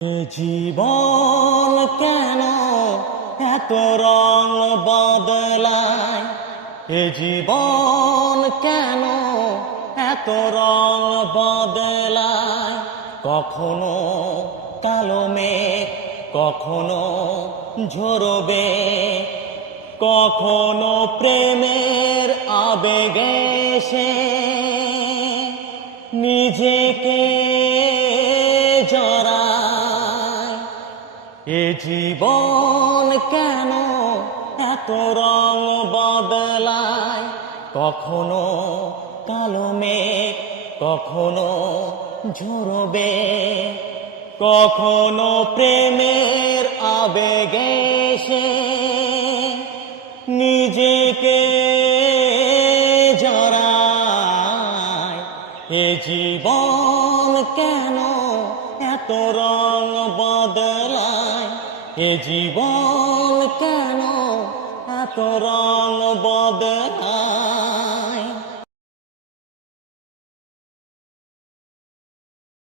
এ জীবন কেন এত রং বদলায়? এ জীবন কেন এত রং বদলায়? কখনো কালো মেঘ, কখনো ঝরবে, কখনো প্রেমের আবেগে সে নিজেকে জড়ায়। এ জীবন কেন এত রং বদলায়? কখনো কালো মেঘ, কখনো ঝরবে, কখনো প্রেমের আবেগে সে নিজেকে জড়ায়। এ জীবন কেন এত রং বদলায়? এ জীবন কেন এত রং বদলায়?